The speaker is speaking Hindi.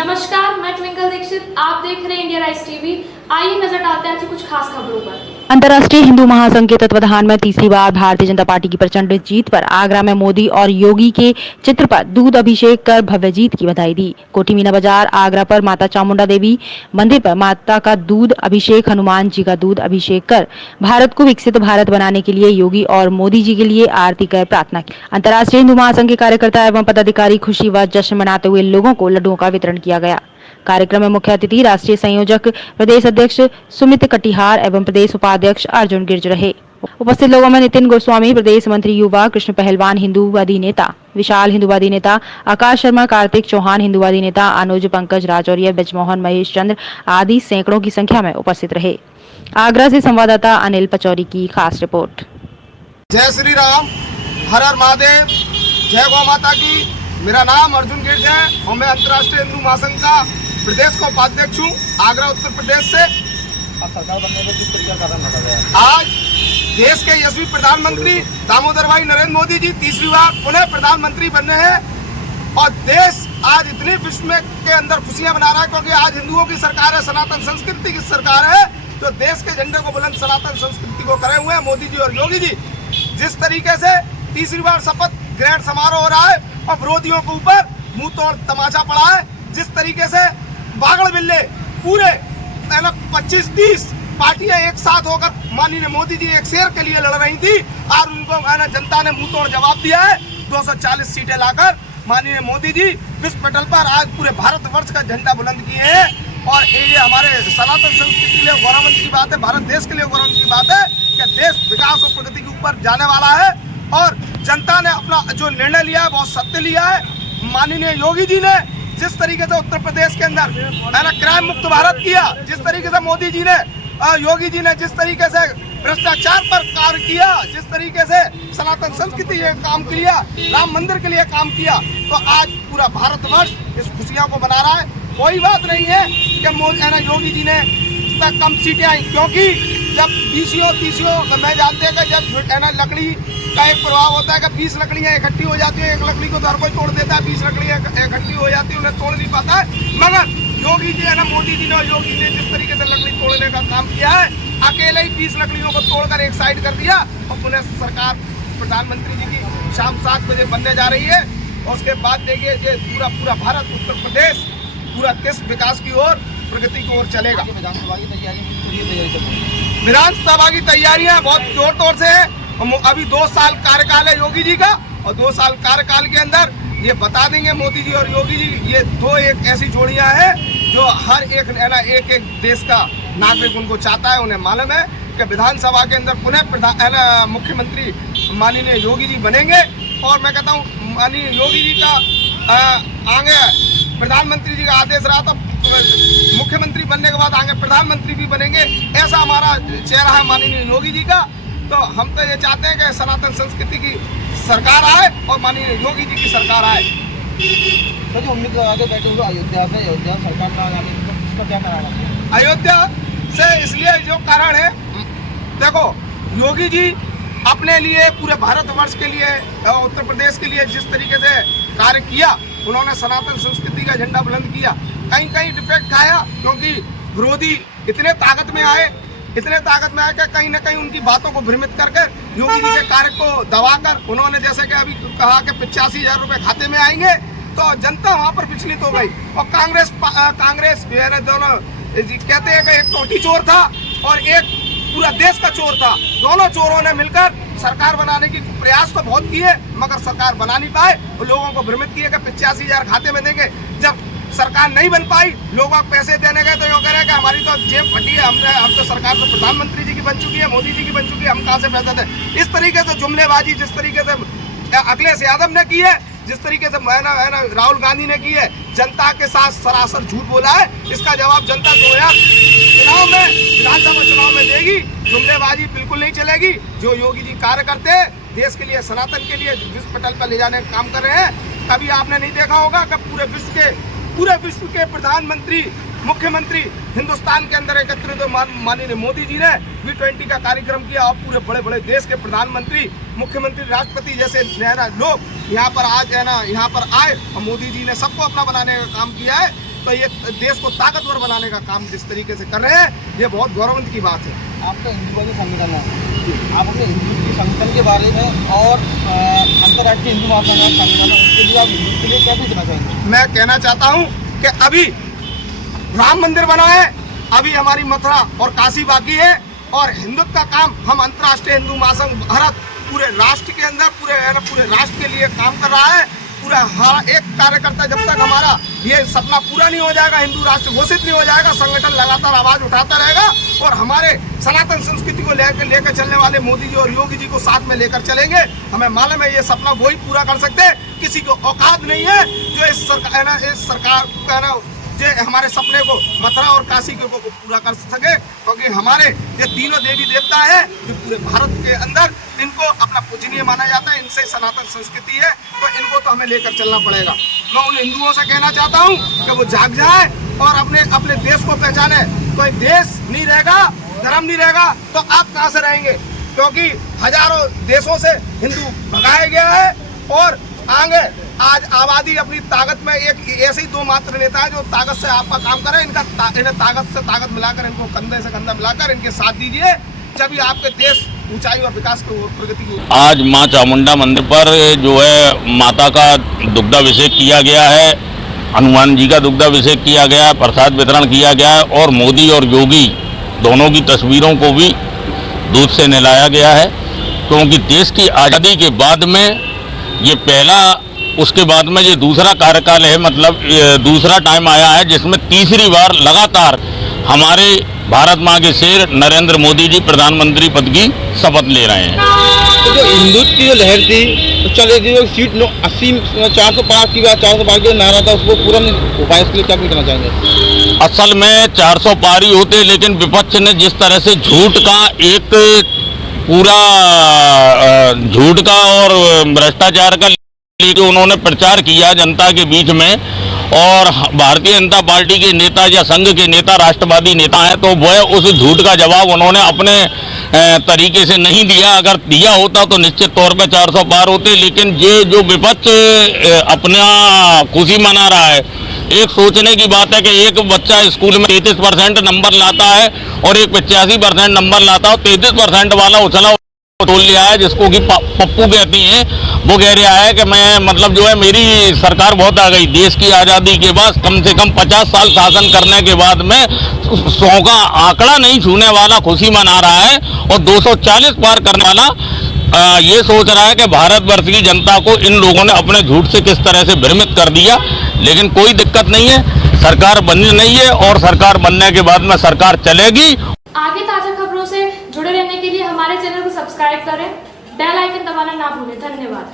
नमस्कार, मैं ट्विंकल दीक्षित। आप देख रहे हैं इंडिया राइस टीवी। आइए नजर डालते हैं आज की कुछ खास खबरों पर। अंतर्राष्ट्रीय हिंदू महासंघ के तत्वाधान में तीसरी बार भारतीय जनता पार्टी की प्रचंड जीत पर आगरा में मोदी और योगी के चित्र पर दूध अभिषेक कर भव्य जीत की बधाई दी। कोठी मीना बाजार आगरा पर माता चामुंडा देवी मंदिर पर माता का दूध अभिषेक, हनुमान जी का दूध अभिषेक कर भारत को विकसित भारत बनाने के लिए योगी और मोदी जी के लिए आरती कर प्रार्थना की। अंतर्राष्ट्रीय हिंदू महासंघ के कार्यकर्ता एवं पदाधिकारी खुशी व जश्न मनाते हुए लोगों को लड्डुओं का वितरण किया गया। कार्यक्रम में मुख्य अतिथि राष्ट्रीय संयोजक प्रदेश अध्यक्ष सुमित कटिहार एवं प्रदेश उपाध्यक्ष अर्जुन गिर्ज रहे। उपस्थित लोगों में नितिन गोस्वामी प्रदेश मंत्री युवा, कृष्ण पहलवान हिंदूवादी नेता, विशाल हिंदूवादी नेता, आकाश शर्मा, कार्तिक चौहान हिंदूवादी नेता, अनुज, पंकज, राजौरिया, ब्रजमोहन, महेश चंद्र आदि सैकड़ों की संख्या में उपस्थित रहे। आगरा से संवाददाता अनिल पचौरी की खास रिपोर्ट। जय श्री राम, हर हर महादेव, जय गौ माता की। मेरा नाम अर्जुन गिर्ज है और मैं अंतर्राष्ट्रीय हिंदू महासंघ का प्रदेश का उपाध्यक्ष हूँ आगरा उत्तर प्रदेश से। सरकार बनने का किस तरीका का कारण रखा गया? आज देश के यशस्वी प्रधानमंत्री दामोदर भाई नरेंद्र मोदी जी तीसरी बार पुनः प्रधानमंत्री बन रहे हैं और देश आज इतनी विश्व में के अंदर खुशियां मना रहा है क्योंकि आज हिंदुओं की सरकार है, सनातन संस्कृति की सरकार है जो देश के झंडे को बुलंद सनातन संस्कृति को करे हुए हैं मोदी जी और योगी जी। जिस तरीके से तीसरी बार शपथ ग्रहण समारोह हो रहा है और विरोधियों के ऊपर मुंह तोड़ तमाचा पड़ा है, जिस तरीके से बागड़ बिल्ले पूरे 25-30 पार्टियां एक साथ होकर माननीय मोदी जी एक शेर के लिए लड़ रही थी और उनको जनता ने मुंह तोड़ जवाब दिया है। 240 सीटें लाकर माननीय मोदी जी विश्व पटल पर आज पूरे भारतवर्ष का झंडा बुलंद किए हैं और ये हमारे सनातन संस्कृति के लिए गौरवान्वित की बात है, भारत देश के लिए गौरवान्वित की बात है कि देश विकास और प्रगति के ऊपर जाने वाला है और जनता ने अपना जो निर्णय लिया है बहुत सत्य लिया है। माननीय योगी जी ने जिस तरीके से उत्तर प्रदेश के अंदर क्राइम मुक्त भारत किया, जिस तरीके से मोदी जी ने योगी जी ने जिस तरीके से भ्रष्टाचार पर कार्य किया, जिस तरीके से सनातन संस्कृति ये काम किया, राम मंदिर के लिए काम किया, तो आज पूरा भारतवर्ष इस खुशियों को मना रहा है। कोई बात नहीं है कि योगी जी ने कम सीटें आई क्योंकि जब बीसीओ मैं जानते हैं कि जब लकड़ी का एक प्रभाव होता है कि 20 लकड़ियां इकट्ठी हो जाती है, एक लकड़ी को तो हर कोई तोड़ देता है, 20 लकड़ियां इकट्ठी हो जाती है उन्हें तोड़ नहीं पाता है। मगर योगी जी मोदी जी ने और योगी ने जिस तरीके से लकड़ी तोड़ने का काम किया है, अकेले ही 20 लकड़ियों को तोड़कर एक साइड कर दिया और पुनः सरकार प्रधानमंत्री जी की शाम 7 बजे बनने जा रही है और उसके बाद देखिए पूरा भारत उत्तर प्रदेश पूरा देश विकास की ओर प्रगति की ओर चलेगा। विधानसभा की तैयारियां बहुत जोर तोर से है। अभी 2 साल कार्यकाल है योगी जी का और 2 साल कार्यकाल के अंदर ये बता देंगे मोदी जी और योगी जी, ये दो एक ऐसी जोड़ियां हैं जो हर एक देश का नागरिक उनको चाहता है। उन्हें मालूम है कि विधानसभा के अंदर पुनः मुख्यमंत्री माननीय योगी जी बनेंगे और मैं कहता हूँ माननीय योगी जी का आगे प्रधानमंत्री जी का आदेश रहा तो मुख्यमंत्री बनने के बाद आगे प्रधानमंत्री भी बनेंगे, ऐसा हमारा चेहरा है माननीय योगी जी का। तो हम तो ये चाहते हैं कि सनातन संस्कृति की सरकार आए और माननीय योगी जी की सरकार आए। तो जो उम्मीद आगे बैठे हुए अयोध्या सरकार का आने का क्या कारण है? अयोध्या से इसलिए जो कारण है, देखो योगी जी अपने लिए पूरे भारतवर्ष के लिए उत्तर प्रदेश के लिए जिस तरीके से कार्य किया, उन्होंने सनातन संस्कृति का झंडा बुलंद किया। कहीं डिफेक्ट खाया क्योंकि विरोधी इतने ताकत में आए कि कहीं ना कहीं उनकी बातों को भ्रमित करके योगी जी के कार्य को दबाकर उन्होंने जैसे कि अभी कहा कि 85,000 रुपए खाते में आएंगे, तो जनता वहां पर विचलित हो गई और कांग्रेस दोनों कहते हैं कि एक कोठी चोर था और एक पूरा देश का चोर था। दोनों चोरों ने मिलकर सरकार बनाने की प्रयास तो बहुत किए मगर सरकार बना नहीं पाए और लोगों को भ्रमित किए कि 85,000 खाते में देंगे। जब सरकार नहीं बन पाई, लोग पैसे देने गए तो यो कह रहे हैं कि हमारी तो जेब फटी है, हम तो सरकार तो प्रधानमंत्री जी की बन चुकी है, मोदी जी की बन चुकी है, हम कहाँ से पैसे दें। इस तरीके से जुमलेबाजी जिस तरीके से अखिलेश यादव ने की है, जिस तरीके से राहुल गांधी ने की है, जनता के साथ सरासर झूठ बोला है, इसका जवाब जनता 2000 विधानसभा चुनाव में देगी। जुमलेबाजी बिल्कुल नहीं चलेगी। जो योगी जी कार्य करते हैं देश के लिए, सनातन के लिए विश्व पटल पर ले जाने का काम कर रहे हैं, कभी आपने नहीं देखा होगा कि पूरे विश्व के प्रधानमंत्री मुख्यमंत्री हिंदुस्तान के अंदर एकत्रित माननीय मोदी जी ने G20 का कार्यक्रम किया और पूरे बड़े बड़े देश के प्रधानमंत्री मुख्यमंत्री राष्ट्रपति जैसे लोग यहाँ पर आज यहाँ पर आए और मोदी जी ने सबको अपना बनाने का काम किया है। तो ये देश को ताकतवर बनाने का काम जिस तरीके से कर रहे हैं, ये बहुत गौरवंत की बात है। आपका हिंदुवादी संगठन है, आप अपने हिंदू की संगठन के बारे में और अंतर्राष्ट्रीय हिंदू महासंघ संगठन है, उसके लिए आप हिंदू के लिए क्या देना चाहेंगे? मैं कहना चाहता हूँ कि अभी राम मंदिर बना है, अभी हमारी मथुरा और काशी बाकी है, और हिंदुत्व का काम हम अंतर्राष्ट्रीय हिंदू महासंघ भारत पूरे राष्ट्र के अंदर पूरे राष्ट्र के लिए काम कर रहा है। पूरा हर एक कार्यकर्ता, जब तक हमारा ये सपना पूरा नहीं हो जाएगा, हिंदू राष्ट्र घोषित नहीं हो जाएगा, संगठन लगातार आवाज उठाता रहेगा और हमारे सनातन संस्कृति को लेकर चलने वाले मोदी जी और योगी जी को साथ में लेकर चलेंगे। हमें मालूम है ये सपना वही पूरा कर सकते हैं, किसी को औकात नहीं है जो इस सरकार का ना जो हमारे सपने को मथुरा और काशी के को पूरा कर सके, क्योंकि हमारे ये तीनों देवी देवता है जो पूरे भारत के अंदर इनको अपना पूजनीय माना जाता है, इनसे सनातन संस्कृति है, तो इनको तो हमें लेकर चलना पड़ेगा। मैं उन हिंदुओं से कहना चाहता हूँ कि वो जाग जाए और अपने देश को पहचाने। कोई देश नहीं रहेगा, धर्म नहीं रहेगा तो आप कहाँ से रहेंगे, क्योंकि हजारों देशों से हिंदू भगाया गया है और आगे आज आबादी अपनी ताकत में एक ऐसे ही दो मात्र नेता है जो ताकत से आपका काम करे। इन्हें ताकत से ताकत मिलाकर, इनको कंधे से कंधा मिलाकर इनके साथ दीजिए, तभी आपके देश ऊंचाई और विकास की ओर प्रगति की। आज मां चामुंडा मंदिर पर जो है माता का दुग्धाभिषेक किया गया है, हनुमान जी का दुग्धाभिषेक किया गया है, प्रसाद वितरण किया गया है और मोदी और योगी दोनों की तस्वीरों को भी दूध से नहलाया गया है, क्योंकि देश की आज़ादी के बाद में ये पहला, उसके बाद में ये दूसरा कार्यकाल है, मतलब दूसरा टाइम आया है जिसमें तीसरी बार लगातार हमारे भारत माँ के शेर नरेंद्र मोदी जी प्रधानमंत्री पद की शपथ ले रहे हैं। तो जो हिंदुत्व की जो लहर थी तो चले थी, जो सीट 400 पार की बात, 400 पार की नारा था, उसको पूरा नहीं उपाय, इसके लिए क्या कहना चाहेंगे? असल में 400 पार ही होते, लेकिन विपक्ष ने जिस तरह से झूठ का एक पूरा झूठ का और भ्रष्टाचार का लेके उन्होंने प्रचार किया जनता के बीच में, और भारतीय जनता पार्टी के नेता या संघ के नेता राष्ट्रवादी नेता हैं, तो वह उस झूठ का जवाब उन्होंने अपने तरीके से नहीं दिया। अगर दिया होता तो निश्चित तौर पर 400 पार होते, लेकिन ये जो विपक्ष अपना खुशी मना रहा है, एक सोचने की बात है कि एक बच्चा स्कूल में 33% नंबर लाता है और एक 85% नंबर लाता है, 33% वाला उछला तोल लिया है, जिसको कि पप्पू कहती हैं, वो कह रहा है कि मैं मतलब जो है मेरी सरकार बहुत आ गई। देश की आज़ादी के बाद कम से कम 50 साल शासन करने के बाद में 100 का आंकड़ा नहीं छूने वाला खुशी मना रहा है, और 240 पार करने वाला ये सोच रहा है कि भारतवर्ष की जनता को इन लोगों ने अपने झूठ से किस तरह से भ्रमित कर दिया। लेकिन कोई दिक्कत नहीं है, सरकार बननी नहीं है और सरकार बनने के बाद में सरकार चलेगी। आगे ताजा खबरों से जुड़े रहने के लिए हमारे चैनल को सब्सक्राइब करें, बेल आइकन दबाना ना भूलें। धन्यवाद।